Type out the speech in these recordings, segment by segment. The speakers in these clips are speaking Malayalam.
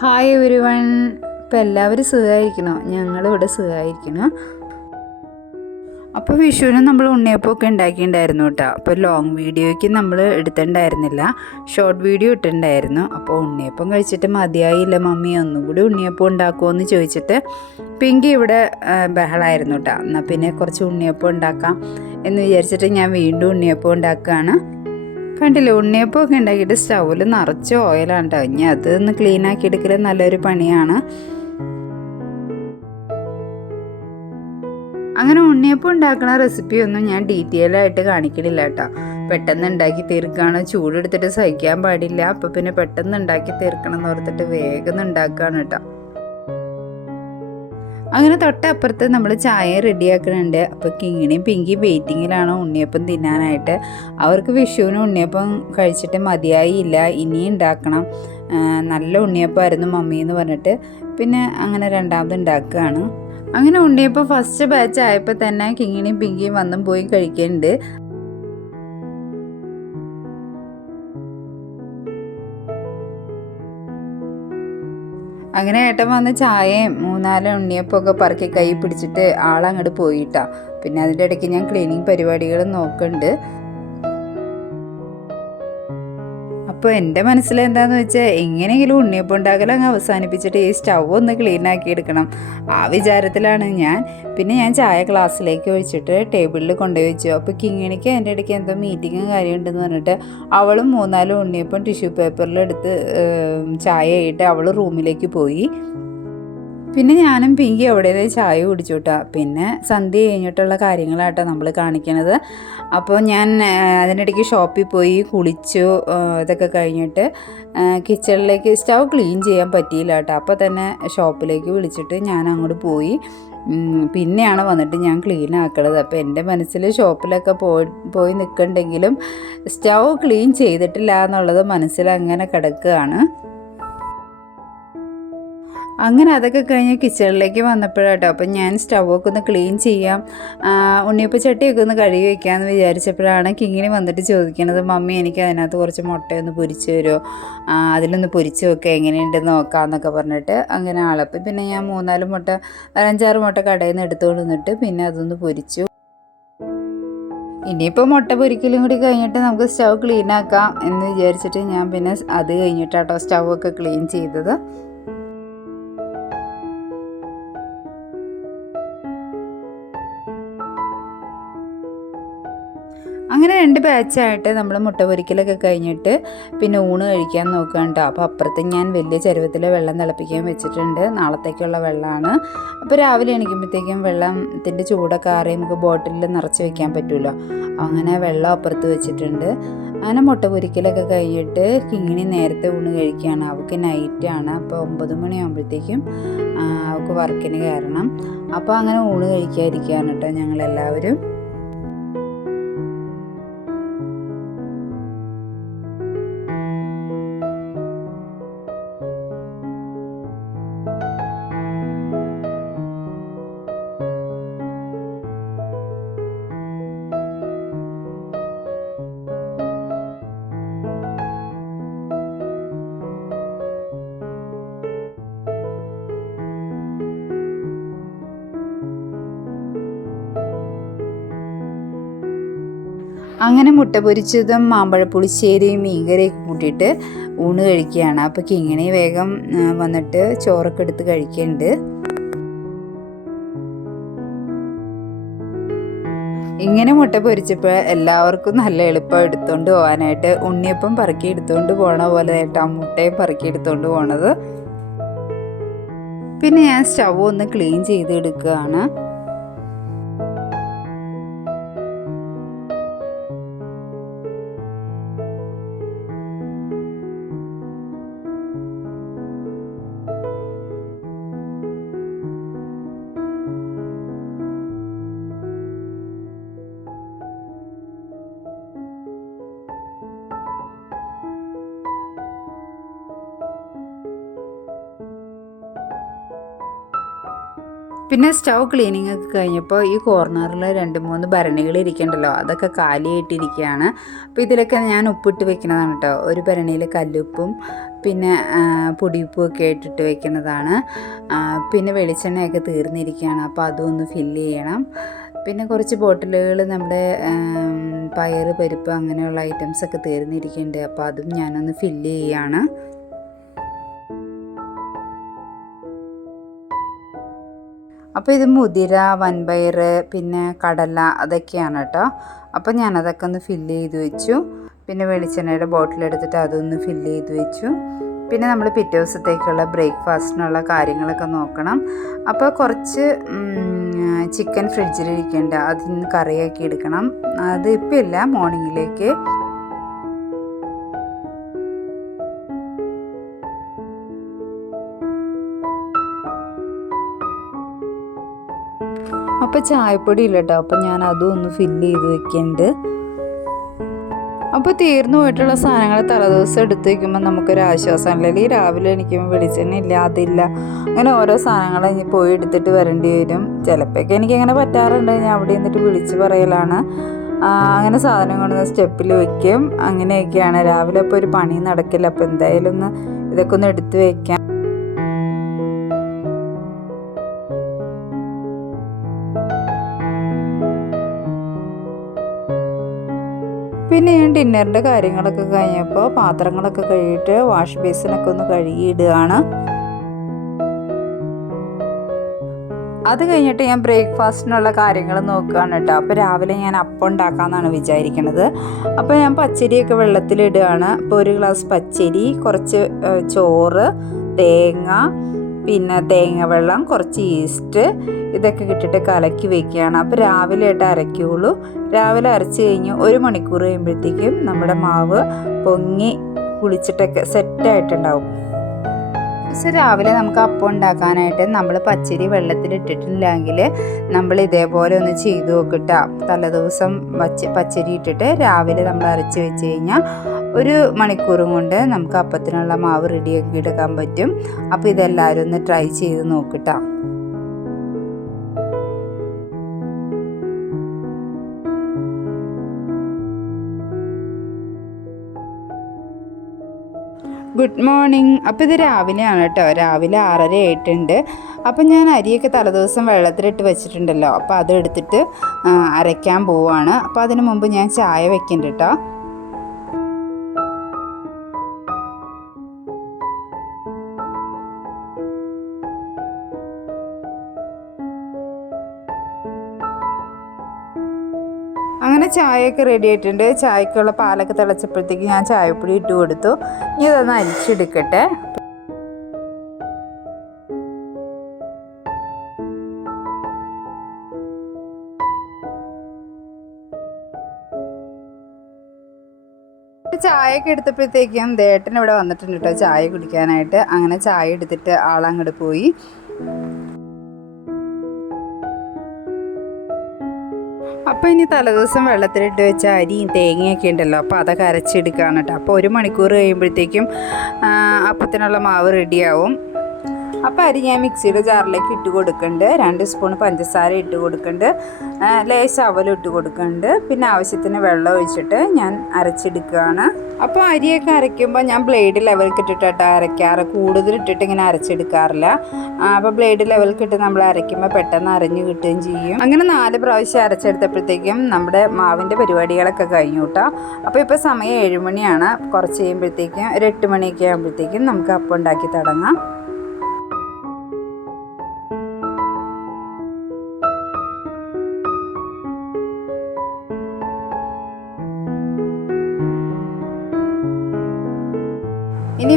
ഹായ് എവരി വൺ ഇപ്പം എല്ലാവരും സുഖമായിരിക്കണോ? ഞങ്ങളിവിടെ സുഖമായിരിക്കണം. അപ്പോൾ വിഷുവിന് നമ്മൾ ഉണ്ണിയപ്പമൊക്കെ ഉണ്ടാക്കിയിട്ടുണ്ടായിരുന്നു കേട്ടോ. അപ്പോൾ ലോങ് വീഡിയോയ്ക്ക് നമ്മൾ എടുത്തിട്ടുണ്ടായിരുന്നില്ല. ഷോർട്ട് വീഡിയോ ഇട്ടിട്ടുണ്ടായിരുന്നു. അപ്പോൾ ഉണ്ണിയപ്പം കഴിച്ചിട്ട് മതിയായില്ല മമ്മി. ഒന്നും കൂടി ഉണ്ണിയപ്പം ഉണ്ടാക്കുമോ എന്ന് ചോദിച്ചിട്ട് പിങ്കി ഇവിടെ ബഹളമായിരുന്നു കേട്ടോ. എന്നാൽ പിന്നെ കുറച്ച് ഉണ്ണിയപ്പം ഉണ്ടാക്കാം എന്ന് വിചാരിച്ചിട്ട് ഞാൻ വീണ്ടും ഉണ്ണിയപ്പം ഉണ്ടാക്കുകയാണ്. കണ്ടില്ലേ ഉണ്ണിയപ്പം ഒക്കെ ഉണ്ടാക്കിയിട്ട് സ്റ്റൗവിൽ നിറച്ച് ഓയിലാണ് കേട്ടോ ഇനി അത് ഒന്ന് ക്ലീൻ ആക്കി എടുക്കൽ നല്ലൊരു പണിയാണ്. അങ്ങനെ ഉണ്ണിയപ്പം ഉണ്ടാക്കുന്ന റെസിപ്പിയൊന്നും ഞാൻ ഡീറ്റെയിൽ ആയിട്ട് കാണിക്കണില്ല കേട്ടോ പെട്ടെന്ന് ഉണ്ടാക്കി തീർക്കുകയാണ് ചൂടെടുത്തിട്ട് സഹിക്കാൻ പാടില്ല. അപ്പോൾ പിന്നെ പെട്ടെന്ന് ഉണ്ടാക്കി തീർക്കണം എന്ന് ഓർത്തിട്ട് വേഗം ഉണ്ടാക്കുകയാണ് കേട്ടോ അങ്ങനെ തൊട്ടപ്പുറത്ത് നമ്മൾ ചായ റെഡിയാക്കുന്നുണ്ട് അപ്പോൾ കിങ്ങിണിയും പിങ്കിയും വെയിറ്റിങ്ങിലാണ് ഉണ്ണിയപ്പം തിന്നാനായിട്ട്. അവർക്ക് വിഷുവിന് ഉണ്ണിയപ്പം കഴിച്ചിട്ട് മതിയായില്ല ഇനിയും ഉണ്ടാക്കണം. നല്ല ഉണ്ണിയപ്പമായിരുന്നു മമ്മി എന്ന് പറഞ്ഞിട്ട്. പിന്നെ അങ്ങനെ രണ്ടാമത് ഉണ്ടാക്കുകയാണ്. അങ്ങനെ ഉണ്ണിയപ്പം ഫസ്റ്റ് ബാച്ച് ആയപ്പോൾ തന്നെ കിങ്ങിണിയും പിങ്കിയും വന്നും പോയി കഴിക്കുന്നുണ്ട് അങ്ങനെ ഏട്ടൻ വന്ന് ചായയും മൂന്നാൽ ഉണ്ണിയപ്പമൊക്കെ പറക്കി കൈ പിടിച്ചിട്ട് ആളങ്ങോട്ട് പോയിട്ടാ. പിന്നെ അതിന്റെ ഇടയ്ക്ക് ഞാൻ ക്ലീനിങ് പരിപാടികൾ നോക്കുന്നുണ്ട് അപ്പോൾ എന്റെ മനസ്സിൽ എന്താന്ന് വെച്ചാൽ എങ്ങനെയെങ്കിലും ഉണ്ണിയപ്പം ഉണ്ടാക്കൽ അങ്ങ് അവസാനിപ്പിച്ചിട്ട് ഈ സ്റ്റൗ ഒന്ന് ക്ലീൻ ആക്കി എടുക്കണം. ആ വിചാരത്തിലാണ് ഞാൻ. പിന്നെ ഞാൻ ചായ ഗ്ലാസ്സിലേക്ക് ഒഴിച്ചിട്ട് ടേബിളിൽ കൊണ്ടുപോയി വെച്ചു. അപ്പോൾ കിങ്ങിണിക്ക് എന്റെ ഇടയ്ക്ക് എന്തോ മീറ്റിങ്ങും കാര്യമുണ്ടെന്ന് പറഞ്ഞിട്ട് അവളും മൂന്നാലും ഉണ്ണിയപ്പം ടിഷ്യൂ പേപ്പറിലെടുത്ത് ചായ ഇട്ട് അവൾ റൂമിലേക്ക് പോയി. പിന്നെ ഞാനും പിങ്കി അവിടെ ചായ കുടിച്ചു കേട്ടോ പിന്നെ സന്ധ്യ കഴിഞ്ഞിട്ടുള്ള കാര്യങ്ങളാട്ടോ നമ്മൾ കാണിക്കണത്. അപ്പോൾ ഞാൻ അതിനിടയ്ക്ക് ഷോപ്പിൽ പോയി കുളിച്ചു ഇതൊക്കെ കഴിഞ്ഞിട്ട് കിച്ചണിലേക്ക് സ്റ്റൗ ക്ലീൻ ചെയ്യാൻ പറ്റിയില്ല കേട്ടോ അപ്പോൾ തന്നെ ഷോപ്പിലേക്ക് വിളിച്ചിട്ട് ഞാൻ അങ്ങോട്ട് പോയി. പിന്നെയാണ് വന്നിട്ട് ഞാൻ ക്ലീൻ ആക്കണത്. അപ്പോൾ എന്റെ മനസ്സിൽ ഷോപ്പിലൊക്കെ പോയി പോയി നിൽക്കണ്ടെങ്കിലും സ്റ്റൗ ക്ലീൻ ചെയ്തിട്ടില്ല എന്നുള്ളത് മനസ്സിൽ അങ്ങനെ കിടക്കുകയാണ്. അങ്ങനെ അതൊക്കെ കഴിഞ്ഞ് കിച്ചണിലേക്ക് വന്നപ്പോഴാട്ടോ. അപ്പം ഞാൻ സ്റ്റൗവൊക്കെ ഒന്ന് ക്ലീൻ ചെയ്യാം. ഉണ്ണിയപ്പ ചട്ടിയൊക്കെ ഒന്ന് കഴുകി വെക്കാമെന്ന് വിചാരിച്ചപ്പോഴാണ് കിങ്ങിണി വന്നിട്ട് ചോദിക്കണത് മമ്മി എനിക്ക് അതിനകത്ത് കുറച്ച് മുട്ടയൊന്ന് പൊരിച്ച് തരുമോ? അതിലൊന്ന് പൊരിച്ച് വെക്കുക എങ്ങനെയുണ്ടെന്ന് നോക്കാമെന്നൊക്കെ പറഞ്ഞിട്ട് അങ്ങനെ ആളപ്പം. പിന്നെ ഞാൻ മൂന്നാൽ മുട്ട അഞ്ചാറ് മുട്ട കടയിൽ നിന്ന് എടുത്തുകൊണ്ട് വന്നിട്ട് പിന്നെ അതൊന്ന് പൊരിച്ചു. ഇനിയിപ്പോൾ മുട്ട പൊരിക്കലും കൂടി കഴിഞ്ഞിട്ട് നമുക്ക് സ്റ്റവ് ക്ലീൻ ആക്കാം എന്ന് വിചാരിച്ചിട്ട് ഞാൻ പിന്നെ അത് കഴിഞ്ഞിട്ടാട്ടോ സ്റ്റൗ ഒക്കെ ക്ലീൻ ചെയ്തത്. അങ്ങനെ രണ്ട് ബാച്ചായിട്ട് നമ്മൾ മുട്ട പൊരിക്കലൊക്കെ കഴിഞ്ഞിട്ട് പിന്നെ ഊണ് കഴിക്കാൻ നോക്കുകയാണ് അപ്പോൾ അപ്പുറത്ത് ഞാൻ വലിയ ചരുവത്തിൽ വെള്ളം തിളപ്പിക്കാൻ വെച്ചിട്ടുണ്ട്. നാളത്തേക്കുള്ള വെള്ളമാണ് അപ്പോൾ രാവിലെ എണീക്കുമ്പോഴത്തേക്കും വെള്ളത്തിന്റെ ചൂടൊക്കെ ആറി നമുക്ക് ബോട്ടിലിൽ നിറച്ച് വെക്കാൻ പറ്റുമല്ലോ അങ്ങനെ വെള്ളം അപ്പുറത്ത് വെച്ചിട്ടുണ്ട്. അങ്ങനെ മുട്ട പൊരിക്കലൊക്കെ കഴിഞ്ഞിട്ട് കിങ്ങിണി നേരത്തെ ഊണ് കഴിക്കുകയാണ് അവൾക്ക് നൈറ്റാണ് അപ്പോൾ ഒമ്പത് മണിയാകുമ്പോഴത്തേക്കും അവൾക്ക് വർക്കിന് കയറണം. അപ്പോൾ അങ്ങനെ ഊണ് കഴിക്കാതിരിക്കുകയാണ് കേട്ടോ ഞങ്ങളെല്ലാവരും. അങ്ങനെ മുട്ട പൊരിച്ചതും മാമ്പഴ പുളിശ്ശേരിയും മീൻകറിയൊക്കെ കൂട്ടിയിട്ട് ഊണ് കഴിക്കുകയാണ്. അപ്പോൾ കിങ്ങിണി വേഗം വന്നിട്ട് ചോറൊക്കെ എടുത്ത് കഴിക്കുന്നുണ്ട് ഇങ്ങനെ മുട്ട പൊരിച്ചപ്പോൾ എല്ലാവർക്കും നല്ല എളുപ്പം എടുത്തുകൊണ്ട് പോകാനായിട്ട് ഉണ്ണിയപ്പം പറക്കി എടുത്തുകൊണ്ട് പോണ പോലെ ആയിട്ട് ആ മുട്ടയും പറക്കി എടുത്തുകൊണ്ട് പോണത്. പിന്നെ ഞാൻ സ്റ്റൗ ഒന്ന് ക്ലീൻ ചെയ്ത് എടുക്കുകയാണ്. പിന്നെ സ്റ്റൗ ക്ലീനിങ് ഒക്കെ കഴിഞ്ഞപ്പോൾ ഈ കോർണറിൽ രണ്ട് മൂന്ന് ഭരണികൾ ഇരിക്കണ്ടല്ലോ അതൊക്കെ കാലിയായിട്ടിരിക്കുകയാണ്. അപ്പോൾ ഇതിലൊക്കെ ഞാൻ ഉപ്പിട്ട് വെക്കുന്നതാണ് കേട്ടോ. ഒരു ഭരണിയിൽ കല്ലുപ്പും പിന്നെ പൊടിയുപ്പും ഒക്കെ ഇട്ടിട്ട് വെക്കുന്നതാണ്. പിന്നെ വെളിച്ചെണ്ണയൊക്കെ തീർന്നിരിക്കുകയാണ്. അപ്പോൾ അതും ഒന്ന് ഫില്ല് ചെയ്യണം. പിന്നെ കുറച്ച് ബോട്ടിലുകൾ നമ്മുടെ പയർ പരിപ്പ് അങ്ങനെയുള്ള ഐറ്റംസൊക്കെ തീർന്നിരിക്കുന്നുണ്ട്. അപ്പോൾ അതും ഞാനൊന്ന് ഫില്ല് ചെയ്യാണ് അപ്പോൾ ഇത് മുതിര വൻപയർ പിന്നെ കടല അതൊക്കെയാണ് കേട്ടോ അപ്പോൾ ഞാനതൊക്കെ ഒന്ന് ഫില്ല് ചെയ്ത് വെച്ചു. പിന്നെ വെളിച്ചെണ്ണയുടെ ബോട്ടിൽ എടുത്തിട്ട് അതൊന്ന് ഫില്ല് ചെയ്ത് വെച്ചു. പിന്നെ നമ്മൾ പിറ്റേ ദിവസത്തേക്കുള്ള ബ്രേക്ക്ഫാസ്റ്റിനുള്ള കാര്യങ്ങളൊക്കെ നോക്കണം. അപ്പോൾ കുറച്ച് ചിക്കൻ ഫ്രിഡ്ജിലിരിക്കേണ്ട. അതിൽ നിന്ന് കറിയാക്കി എടുക്കണം. അത് ഇപ്പം ഇല്ല മോർണിംഗിലേക്ക്. അപ്പോൾ ചായപ്പൊടി ഇല്ല കേട്ടോ അപ്പോൾ ഞാൻ അതും ഒന്ന് ഫില്ല് ചെയ്ത് വെക്കുന്നുണ്ട് അപ്പോൾ തീർന്നു പോയിട്ടുള്ള സാധനങ്ങൾ തലേദിവസം എടുത്ത് വയ്ക്കുമ്പോൾ നമുക്കൊരു ആശ്വാസം. അല്ലെങ്കിൽ രാവിലെ എനിക്ക് വെളിച്ചെണ്ണ ഇല്ല അതില്ല. അങ്ങനെ ഓരോ സാധനങ്ങൾ ഇനി പോയി എടുത്തിട്ട് വരേണ്ടി വരും. ചിലപ്പോഴൊക്കെ എനിക്കങ്ങനെ പറ്റാറുണ്ട്. ഞാൻ അവിടെ നിന്നിട്ട് വിളിച്ച് പറയലാണ്. അങ്ങനെ സാധനം കൊണ്ട് സ്റ്റെപ്പിൽ വെക്കും. അങ്ങനെയൊക്കെയാണ്. രാവിലെ ഇപ്പോൾ ഒരു പണി നടക്കില്ല. അപ്പോൾ എന്തായാലും ഒന്ന് ഇതൊക്കെ ഒന്ന് എടുത്ത് വെക്കാം. ഡിന്നറിന്റെ കാര്യങ്ങളൊക്കെ കഴിഞ്ഞപ്പോൾ പാത്രങ്ങളൊക്കെ കഴുകിയിട്ട് വാഷ് ബേസിനൊക്കെ ഒന്ന് കഴുകിയിടുകയാണ്. അത് കഴിഞ്ഞിട്ട് ഞാൻ ബ്രേക്ക്ഫാസ്റ്റിനുള്ള കാര്യങ്ങൾ നോക്കുകയാണ് കേട്ടോ. അപ്പോൾ രാവിലെ ഞാൻ അപ്പം ഉണ്ടാക്കാമെന്നാണ് വിചാരിക്കുന്നത് അപ്പോൾ ഞാൻ പച്ചരിയൊക്കെ വെള്ളത്തിലിടുകയാണ്. അപ്പോൾ ഒരു ഗ്ലാസ് പച്ചരി കുറച്ച് ചോറ് തേങ്ങ പിന്നെ തേങ്ങ വെള്ളം കുറച്ച് ഈസ്റ്റ് ഇതൊക്കെ ഇട്ടിട്ട് കലക്കി വെക്കുകയാണ്. അപ്പോൾ രാവിലെ ആയിട്ട് അരയ്ക്കുള്ളൂ. രാവിലെ അരച്ച് കഴിഞ്ഞ് ഒരു മണിക്കൂർ കഴിയുമ്പോഴത്തേക്കും നമ്മുടെ മാവ് പൊങ്ങി കുളിച്ചിട്ടൊക്കെ സെറ്റായിട്ടുണ്ടാവും പക്ഷെ രാവിലെ നമുക്ക് അപ്പം ഉണ്ടാക്കാനായിട്ട് നമ്മൾ പച്ചരി വെള്ളത്തിൽ ഇട്ടിട്ടില്ലെങ്കിൽ നമ്മൾ ഇതേപോലെ ഒന്ന് ചെയ്തു നോക്കിട്ട തലേദിവസം പച്ച പച്ചരി ഇട്ടിട്ട് രാവിലെ നമ്മൾ അരച്ച് വെച്ച് കഴിഞ്ഞാൽ ഒരു മണിക്കൂറും കൊണ്ട് നമുക്ക് അപ്പത്തിനുള്ള മാവ് റെഡിയാക്കി എടുക്കാൻ പറ്റും. അപ്പോൾ ഇതെല്ലാവരും ഒന്ന് ട്രൈ ചെയ്ത് നോക്കിട്ടാ. ഗുഡ് മോർണിംഗ് അപ്പോൾ ഇത് രാവിലെയാണ് കേട്ടോ രാവിലെ ആറര ആയിട്ടുണ്ട്. അപ്പം ഞാൻ അരിയൊക്കെ തലേദിവസം വെള്ളത്തിലിട്ട് വെച്ചിട്ടുണ്ടല്ലോ. അപ്പോൾ അതെടുത്തിട്ട് അരയ്ക്കാൻ പോവാണ്. അപ്പോൾ അതിന് മുമ്പ് ഞാൻ ചായ വെക്കുന്നുണ്ട് കേട്ടോ അങ്ങനെ ചായയൊക്കെ റെഡി ആയിട്ടുണ്ട്. ചായക്കുള്ള പാലൊക്കെ തിളച്ചപ്പോഴത്തേക്ക് ഞാൻ ചായപ്പൊടി ഇട്ട് കൊടുത്തു. ഇനി ഇതൊന്ന് അരിച്ചെടുക്കട്ടെ. ചായയൊക്കെ എടുത്തപ്പോഴത്തേക്കും ദേട്ടൻ ഇവിടെ വന്നിട്ടുണ്ട് കേട്ടോ ചായ കുടിക്കാനായിട്ട്. അങ്ങനെ ചായ എടുത്തിട്ട് ആളങ്ങോട്ട് പോയി. അപ്പോൾ ഇനി തലേദിവസം വെള്ളത്തിലിട്ട് വെച്ച അരിയും തേങ്ങയൊക്കെ ഉണ്ടല്ലോ അപ്പോൾ അതൊക്കെ അരച്ചെടുക്കുകയാണ് കേട്ടോ. അപ്പോൾ ഒരു മണിക്കൂർ കഴിയുമ്പോഴത്തേക്കും അപ്പത്തിനുള്ള മാവ് റെഡിയാവും അപ്പോൾ അരി ഞാൻ മിക്സിയുടെ ജാറിലേക്ക് ഇട്ട് കൊടുക്കുന്നുണ്ട് രണ്ട് സ്പൂൺ പഞ്ചസാര ഇട്ട് കൊടുക്കുന്നുണ്ട് ലേശം അവലും ഇട്ട് കൊടുക്കുന്നുണ്ട് പിന്നെ ആവശ്യത്തിന് വെള്ളം ഒഴിച്ചിട്ട് ഞാൻ അരച്ചെടുക്കുകയാണ്. അപ്പോൾ അരിയൊക്കെ അരയ്ക്കുമ്പോൾ ഞാൻ ബ്ലേഡ് ലെവൽക്ക് ഇട്ടിട്ടാണ് അരയ്ക്കാറ്. കൂടുതൽ ഇട്ടിട്ട് ഇങ്ങനെ അരച്ചെടുക്കാറില്ല. അപ്പോൾ ബ്ലേഡ് ലെവൽക്ക് ഇട്ട് നമ്മൾ അരയ്ക്കുമ്പോൾ പെട്ടെന്ന് അരഞ്ഞു കിട്ടുകയും ചെയ്യും. അങ്ങനെ നാല് പ്രാവശ്യം അരച്ചെടുത്തപ്പോഴത്തേക്കും നമ്മുടെ മാവിന്റെ പരിപാടികളൊക്കെ കഴിഞ്ഞു കേട്ടോ അപ്പോൾ ഇപ്പോൾ സമയം ഏഴുമണിയാണ് കുറച്ച് കഴിയുമ്പോഴത്തേക്കും ഒരു എട്ട് മണിയൊക്കെ ആകുമ്പോഴത്തേക്കും നമുക്ക് അപ്പം ഉണ്ടാക്കി തുടങ്ങാം.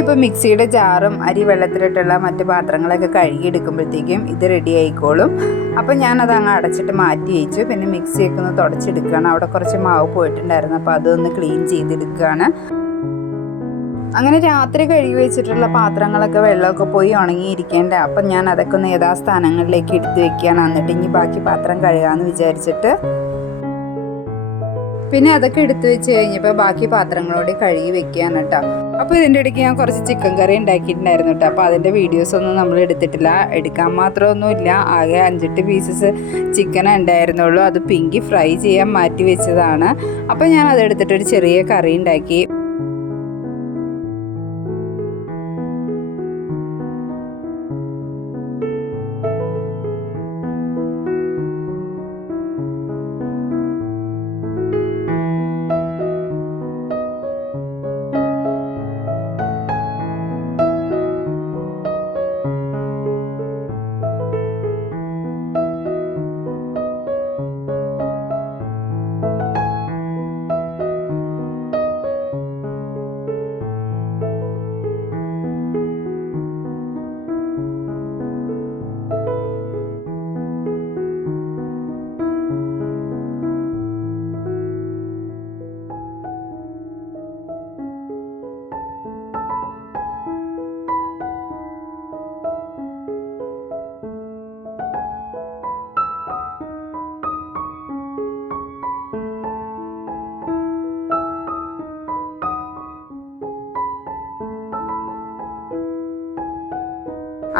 ഇനിയിപ്പോൾ മിക്സിയുടെ ജാറും അരി വെള്ളത്തിലിട്ടുള്ള മറ്റു പാത്രങ്ങളൊക്കെ കഴുകിയെടുക്കുമ്പോഴത്തേക്കും ഇത് റെഡി ആയിക്കോളും. അപ്പോൾ ഞാനത് അങ്ങ് അടച്ചിട്ട് മാറ്റി വെച്ചു. പിന്നെ മിക്സിയൊക്കെ ഒന്ന് തുടച്ചെടുക്കുകയാണ്. അവിടെ കുറച്ച് മാവ് പോയിട്ടുണ്ടായിരുന്നു. അപ്പോൾ അതൊന്ന് ക്ലീൻ ചെയ്തെടുക്കുകയാണ്. അങ്ങനെ രാത്രി കഴുകി വെച്ചിട്ടുള്ള പാത്രങ്ങളൊക്കെ വെള്ളമൊക്കെ പോയി ഉണങ്ങിയിരിക്കേണ്ട. അപ്പം ഞാൻ അതൊക്കെ ഒന്ന് യഥാസ്ഥാനങ്ങളിലേക്ക് എടുത്ത് വെക്കുകയാണ്. എന്നിട്ട് ഇനി ബാക്കി പാത്രം കഴുകാമെന്ന് വിചാരിച്ചിട്ട് പിന്നെ അതൊക്കെ എടുത്തു വെച്ച് കഴിഞ്ഞപ്പോൾ ബാക്കി പാത്രങ്ങളോട് കഴുകി വെക്കുകയാണ് കേട്ടോ. അപ്പോൾ ഇതിന്റെ ഇടയ്ക്ക് ഞാൻ കുറച്ച് ചിക്കൻ കറി ഉണ്ടാക്കിയിട്ടുണ്ടായിരുന്നു കേട്ടോ. അപ്പോൾ അതിന്റെ വീഡിയോസ് ഒന്നും നമ്മൾ എടുത്തിട്ടില്ല. എടുക്കാൻ മാത്രമൊന്നുമില്ല. ആകെ അഞ്ചെട്ട് പീസസ് ചിക്കൻ ഉണ്ടായിരുന്നുള്ളൂ. അത് പിങ്കി ഫ്രൈ ചെയ്യാൻ മാറ്റി വെച്ചതാണ്. അപ്പോൾ ഞാൻ അതെടുത്തിട്ടൊരു ചെറിയ കറി ഉണ്ടാക്കി.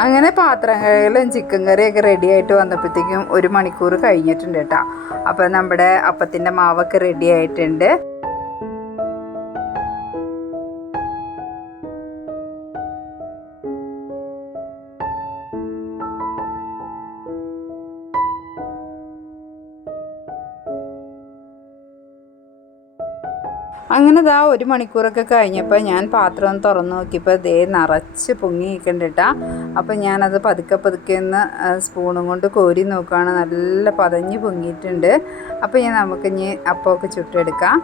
അങ്ങനെ പാത്രം കഴുകലും ചിക്കൻ കറിയൊക്കെ റെഡി ആയിട്ട് വന്നപ്പോഴത്തേക്കും ഒരു മണിക്കൂർ കഴിഞ്ഞിട്ടുണ്ട് കേട്ടോ. അപ്പോൾ നമ്മുടെ അപ്പത്തിന്റെ മാവൊക്കെ റെഡി ആയിട്ടുണ്ട്. അങ്ങനെ ദാ ഒരു മണിക്കൂറൊക്കെ കഴിഞ്ഞപ്പോൾ ഞാൻ പാത്രം തുറന്ന് നോക്കിയപ്പോൾ ദേ നിറച്ച് പൊങ്ങി നിൽക്കണ്ടിട്ടാ അപ്പോൾ ഞാനത് പതുക്കെ പതുക്കെ ഒന്ന് സ്പൂണും കൊണ്ട് കോരി നോക്കുകയാണ് നല്ല പതഞ്ഞ് പൊങ്ങിയിട്ടുണ്ട്. അപ്പോൾ ഞാൻ നമുക്ക് ഇനി അപ്പമൊക്കെ ചുട്ടെടുക്കാം.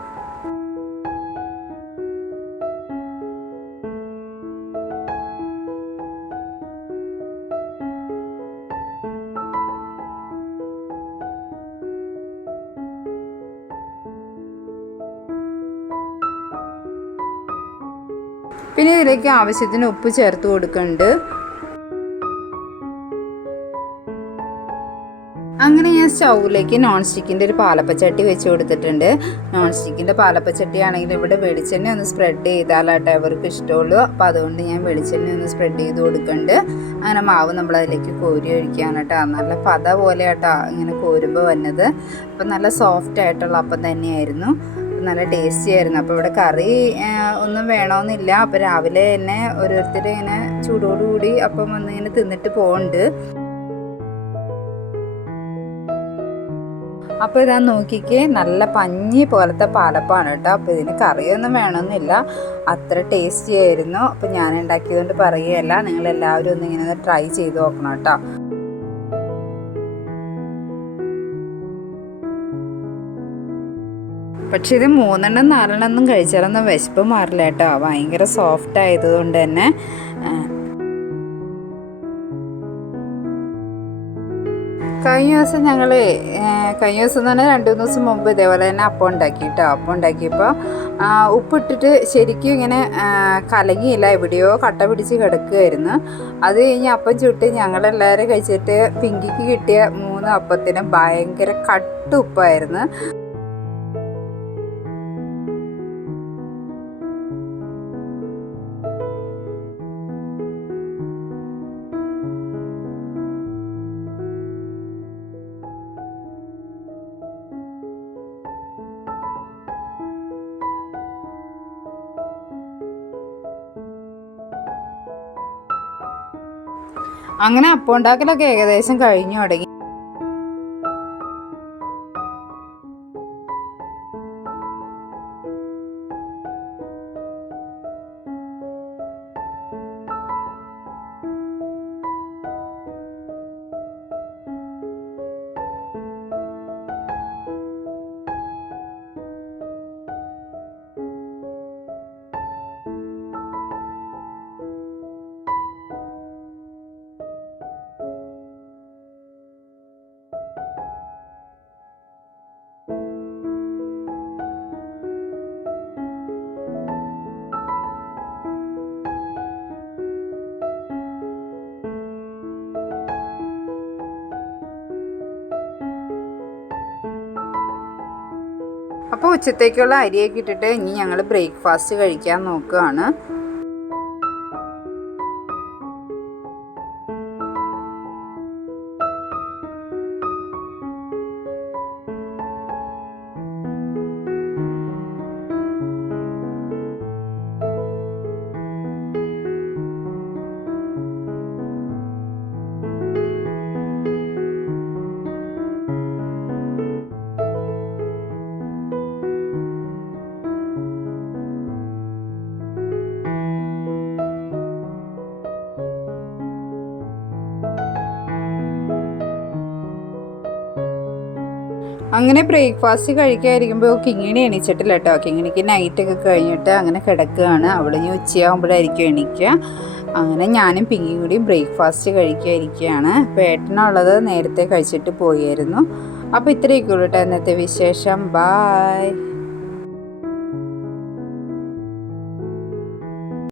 പിന്നെ ഇതിലേക്ക് ആവശ്യത്തിന് ഉപ്പ് ചേർത്ത് കൊടുക്കുന്നുണ്ട് അങ്ങനെ ഞാൻ സ്റ്റൗവിലേക്ക് നോൺ സ്റ്റിക്കിന്റെ ഒരു പാലപ്പച്ചട്ടി വെച്ച് കൊടുത്തിട്ടുണ്ട്. നോൺ സ്റ്റിക്കിന്റെ പാലപ്പച്ചട്ടി ആണെങ്കിൽ ഇവിടെ വെളിച്ചെണ്ണ ഒന്ന് സ്പ്രെഡ് ചെയ്താലാട്ടെ അവർക്ക് ഇഷ്ടമുള്ളൂ. അപ്പോൾ അതുകൊണ്ട് ഞാൻ വെളിച്ചെണ്ണ ഒന്ന് സ്പ്രെഡ് ചെയ്ത് കൊടുക്കുന്നുണ്ട് അങ്ങനെ മാവ് നമ്മൾ അതിലേക്ക് കോരി ഒഴിക്കുകയാണ് കേട്ടോ. നല്ല പത പോലെ കേട്ടോ ഇങ്ങനെ കോരുമ്പോൾ വന്നത്. അപ്പം നല്ല സോഫ്റ്റ് ആയിട്ടുള്ള അപ്പം തന്നെയായിരുന്നു. നല്ല ടേസ്റ്റി ആയിരുന്നു. അപ്പോൾ ഇവിടെ കറി ഒന്നും വേണമെന്നില്ല അപ്പോൾ രാവിലെ തന്നെ ഓരോരുത്തർ ഇങ്ങനെ ചൂടോടുകൂടി അപ്പം വന്ന് ഇങ്ങനെ തിന്നിട്ട് പോകുന്നുണ്ട് അപ്പോൾ ഇതാ നോക്കിക്കേ നല്ല പഞ്ഞി പോലത്തെ പാലപ്പാണ് കേട്ടോ. അപ്പോൾ ഇതിന് കറിയൊന്നും വേണമെന്നില്ല അത്ര ടേസ്റ്റി ആയിരുന്നു. അപ്പോൾ ഞാൻ ഉണ്ടാക്കിയതുകൊണ്ട് പറയുകയല്ല. നിങ്ങളെല്ലാവരും ഒന്ന് ഇങ്ങനെ ട്രൈ ചെയ്ത് നോക്കണം കേട്ടോ. പക്ഷെ ഇത് മൂന്നെണ്ണം നാലെണ്ണം ഒന്നും കഴിച്ചാലൊന്നും വിശപ്പ് മാറില്ല കേട്ടോ. ഭയങ്കര സോഫ്റ്റ് ആയതുകൊണ്ട് തന്നെ. കഴിഞ്ഞ ദിവസം ഞങ്ങൾ കഴിഞ്ഞ ദിവസം തന്നെ രണ്ട് മൂന്ന് ദിവസം മുമ്പ് ഇതേപോലെ തന്നെ അപ്പം ഉണ്ടാക്കി കേട്ടോ. അപ്പം ഉണ്ടാക്കിയപ്പോൾ ഉപ്പിട്ടിട്ട് ശരിക്കും ഇങ്ങനെ കലങ്ങിയില്ല. എവിടെയോ കട്ട പിടിച്ച് കിടക്കുകയായിരുന്നു അത് കഴിഞ്ഞ് അപ്പം ചുട്ട് ഞങ്ങളെല്ലാവരും കഴിച്ചിട്ട് പിങ്കിക്ക് കിട്ടിയ മൂന്ന് അപ്പത്തിന് ഭയങ്കര കട്ട് അങ്ങനെ അപ്പം ഉണ്ടാക്കലൊക്കെ ഏകദേശം കഴിഞ്ഞു തുടങ്ങി. അപ്പോൾ ഉച്ചത്തേക്കുള്ള അരിയൊക്കെ ഇട്ടിട്ട് ഇനി ഞങ്ങൾ ബ്രേക്ക്ഫാസ്റ്റ് കഴിക്കാൻ നോക്കുകയാണ് അങ്ങനെ ബ്രേക്ക്ഫാസ്റ്റ് കഴിക്കാതിരിക്കുമ്പോൾ കിങ്ങിണി എണീച്ചിട്ടില്ല കേട്ടോ കിങ്ങിണിക്ക് നൈറ്റൊക്കെ കഴിഞ്ഞിട്ട് അങ്ങനെ കിടക്കുകയാണ്. അവിടെ ഇനി ഉച്ചയാകുമ്പോഴായിരിക്കും എണീക്കുക അങ്ങനെ ഞാനും പിങ്ങിയും കൂടി ബ്രേക്ക്ഫാസ്റ്റ് കഴിക്കാതിരിക്കുകയാണ്. അപ്പോൾ ഏട്ടനുള്ളത് നേരത്തെ കഴിച്ചിട്ട് പോയായിരുന്നു. അപ്പോൾ ഇത്രയൊക്കെ ഉള്ളൂ കേട്ടോ ഇന്നത്തെ വിശേഷം. ബായ്